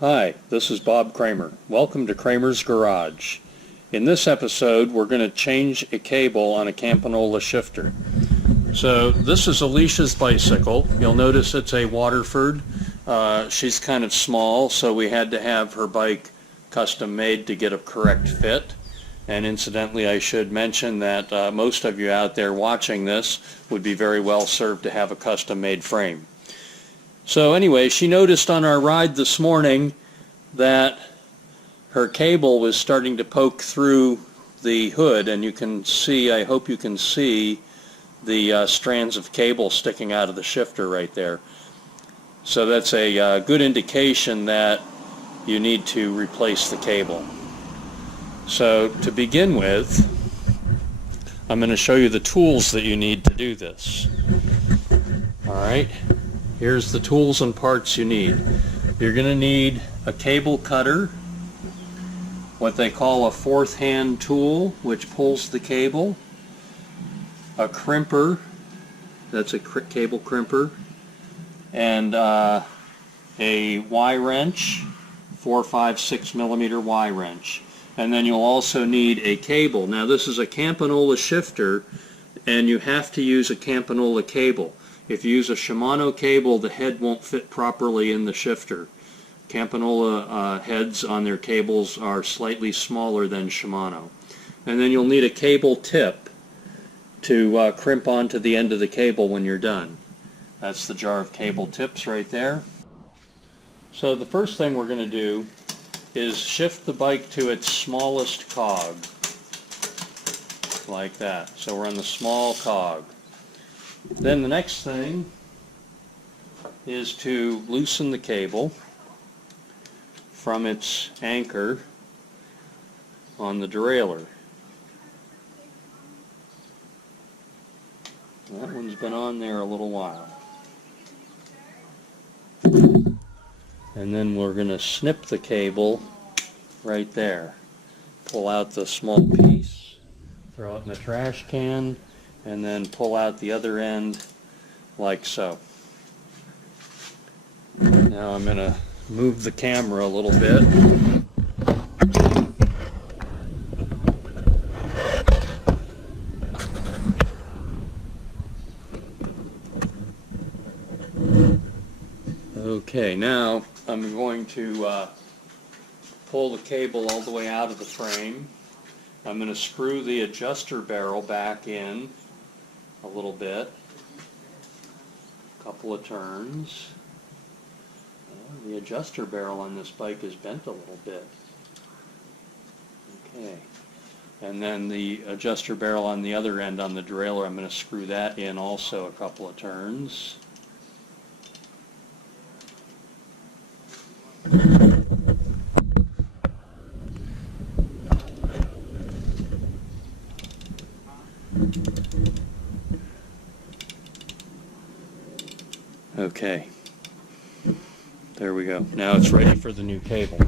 Hi, this is Bob Kramer. Welcome to Kramer's Garage. In this episode, we're going to change a cable on a Campagnolo Shifter. So this is Alicia's bicycle. You'll notice it's a Waterford. She's kind of small, so we had to have her bike custom made to get a correct fit. And incidentally, I should mention that most of you out there watching this would be very well served to have a custom made frame. So anyway, she noticed on our ride this morning that her cable was starting to poke through the hood, and you can see, I hope you can see, the strands of cable sticking out of the shifter right there. So that's a good indication that you need to replace the cable. So to begin with, I'm going to show you the tools that you need to do this. Alright, here's the tools and parts you need. You're going to need a cable cutter, what they call a fourth hand tool, which pulls the cable, a crimper, that's a cable crimper, and a Y wrench, 4, 5, 6 millimeter Y wrench. And then you'll also need a cable. Now this is a Campagnolo Shifter, and you have to use a Campagnolo cable. If you use a Shimano cable, the head won't fit properly in the shifter. Campagnolo heads on their cables are slightly smaller than Shimano. And then you'll need a cable tip to crimp onto the end of the cable when you're done. That's the jar of cable tips right there. So the first thing we're going to do is shift the bike to its smallest cog, like that. So we're on the small cog. Then the next thing is to loosen the cable from its anchor on the derailleur. That one's been on there a little while. And then we're going to snip the cable right there. Pull out the small piece, throw it in the trash can, and then pull out the other end like so. Now I'm going to move the camera a little bit. Okay, now I'm going to pull the cable all the way out of the frame. I'm going to screw the adjuster barrel back in a little bit, a couple of turns. The adjuster barrel on this bike is bent a little bit. Okay, and then the adjuster barrel on the other end on the derailleur, I'm going to screw that in also a couple of turns. Okay, there we go. Now it's ready for the new cable.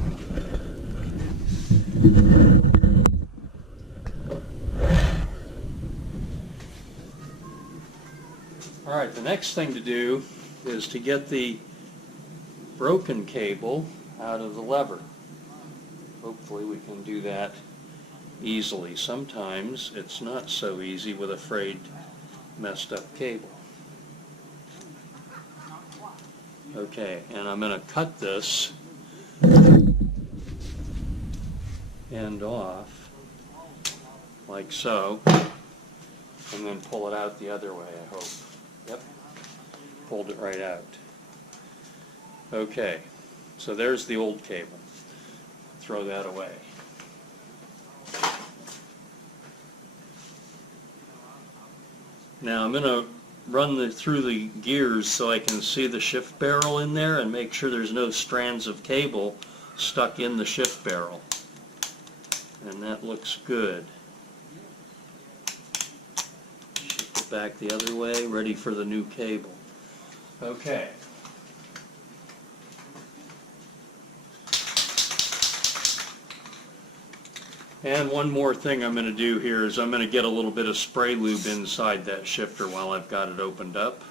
Alright, the next thing to do is to get the broken cable out of the lever. Hopefully we can do that easily. Sometimes it's not so easy with a frayed, messed up cable. Okay, and I'm going to cut this end off like so, and then pull it out the other way, I hope. Yep, pulled it right out. Okay, so there's the old cable. Throw that away. Now I'm going to run through the gears so I can see the shift barrel in there and make sure there's no strands of cable stuck in the shift barrel. And that looks good. Shift it back the other way, ready for the new cable. Okay. And one more thing I'm going to do here is I'm going to get a little bit of spray lube inside that shifter while I've got it opened up.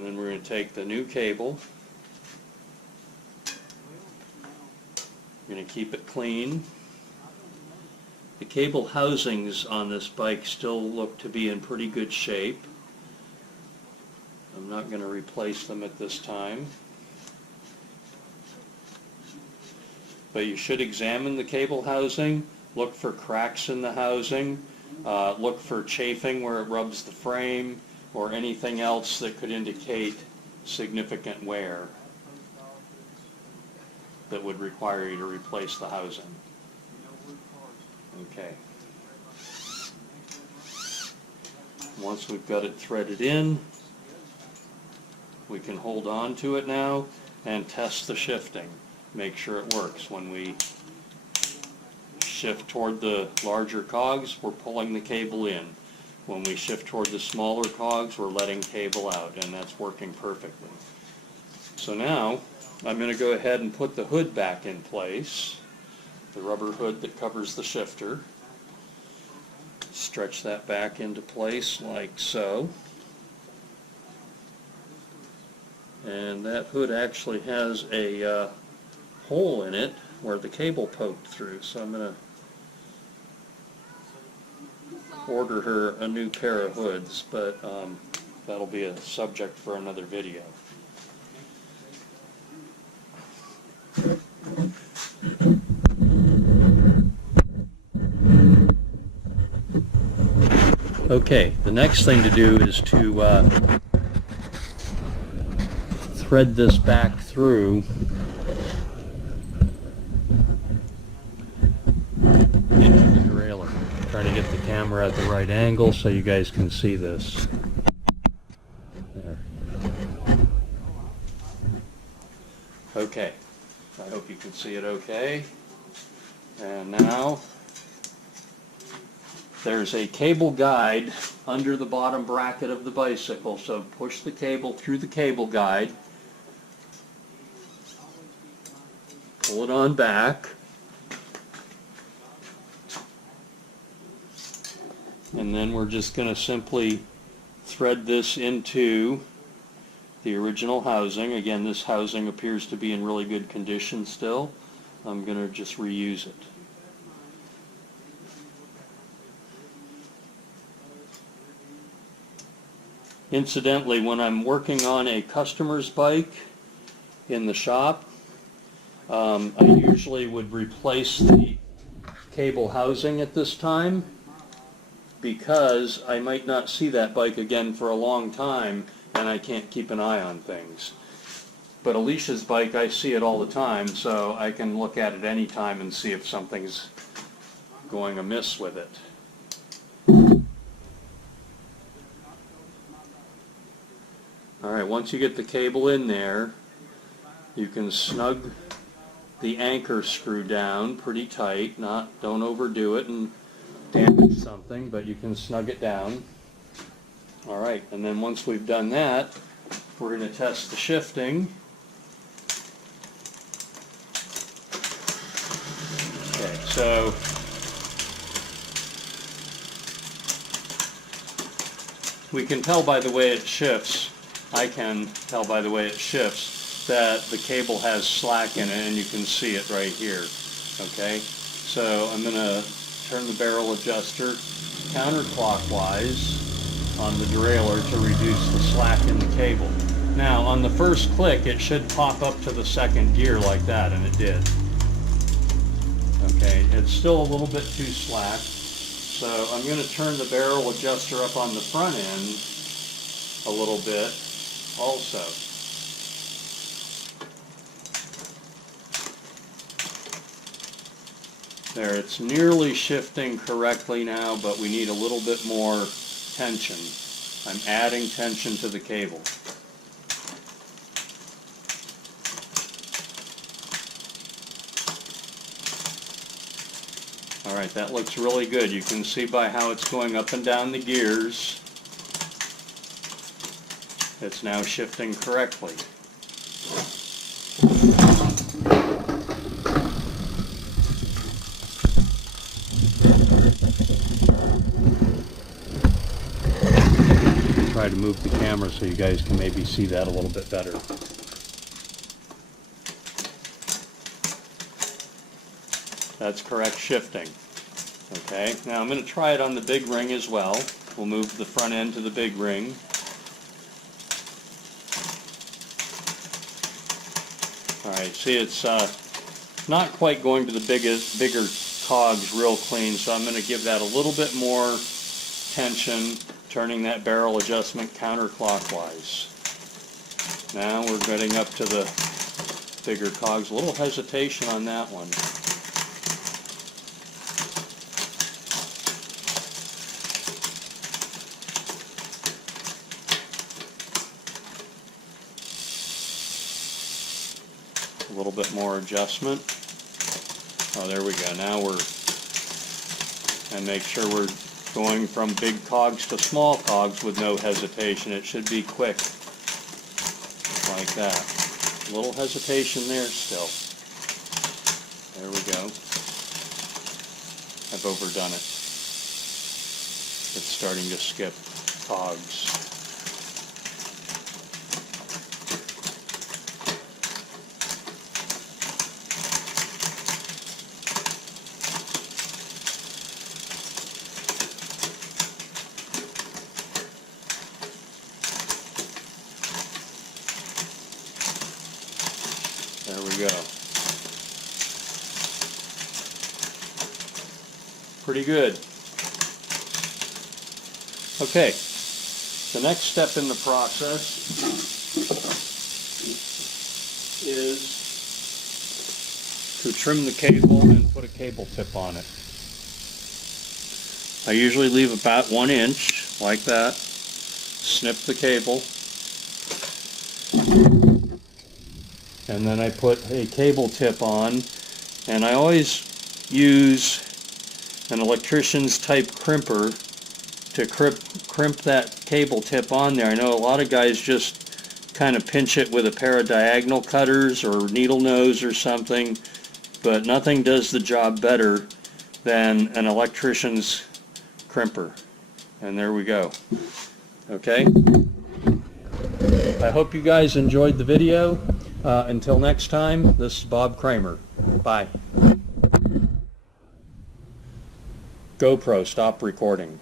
And then we're going to take the new cable. We're going to keep it clean. The cable housings on this bike still look to be in pretty good shape. I'm not going to replace them at this time. But you should examine the cable housing, look for cracks in the housing, look for chafing where it rubs the frame, or anything else that could indicate significant wear that would require you to replace the housing. Okay. Once we've got it threaded in, we can hold on to it now and test the shifting. Make sure it works. When we shift toward the larger cogs, we're pulling the cable in. When we shift toward the smaller cogs, we're letting cable out, and that's working perfectly. So now, I'm going to go ahead and put the hood back in place, the rubber hood that covers the shifter. Stretch that back into place like so. And that hood actually has a hole in it where the cable poked through, so I'm going to order her a new pair of hoods, but that'll be a subject for another video. Okay, the next thing to do is to thread this back through into the derailleur. Trying to get the camera at the right angle so you guys can see this. There. Okay, I hope you can see it okay. And now there's a cable guide under the bottom bracket of the bicycle, so push the cable through the cable guide, pull it on back, and then we're just going to simply thread this into the original housing. Again, this housing appears to be in really good condition still. I'm going to just reuse it. Incidentally, when I'm working on a customer's bike in the shop, I usually would replace the cable housing at this time because I might not see that bike again for a long time and I can't keep an eye on things. But Alicia's bike, I see it all the time, so I can look at it any time and see if something's going amiss with it. Alright, once you get the cable in there, you can snug the anchor screw down pretty tight. Don't overdo it and damage something, but you can snug it down. Alright, and then once we've done that, we're going to test the shifting. Okay, so we can tell by the way it shifts, I can tell by the way it shifts that the cable has slack in it, and you can see it right here. Okay, so I'm going to turn the barrel adjuster counterclockwise on the derailleur to reduce the slack in the cable. Now, on the first click, it should pop up to the second gear like that, and it did. Okay, it's still a little bit too slack, so I'm going to turn the barrel adjuster up on the front end a little bit also. There, it's nearly shifting correctly now, but we need a little bit more tension. I'm adding tension to the cable. Alright, that looks really good. You can see by how it's going up and down the gears, it's now shifting correctly. try to move the camera so you guys can maybe see that a little bit better. That's correct shifting. Okay, now I'm going to try it on the big ring as well. We'll move the front end to the big ring. Alright, see, it's not quite going to the bigger cogs real clean, so I'm going to give that a little bit more tension, turning that barrel adjustment counterclockwise. Now we're getting up to the bigger cogs. A little hesitation on that one. A little bit more adjustment. Oh, there we go. Now and make sure we're going from big cogs to small cogs with no hesitation. It should be quick, like that. A little hesitation there still. There we go. I've overdone it. It's starting to skip cogs. There we go. Pretty good. Okay, the next step in the process is to trim the cable and put a cable tip on it. I usually leave about 1 inch, like that. Snip the cable. And then I put a cable tip on, and I always use an electrician's type crimper to crimp that cable tip on there. I know a lot of guys just kind of pinch it with a pair of diagonal cutters or needle nose or something, but nothing does the job better than an electrician's crimper. And there we go. Okay? I hope you guys enjoyed the video. Until next time, this is Bob Kramer. Bye. GoPro, stop recording.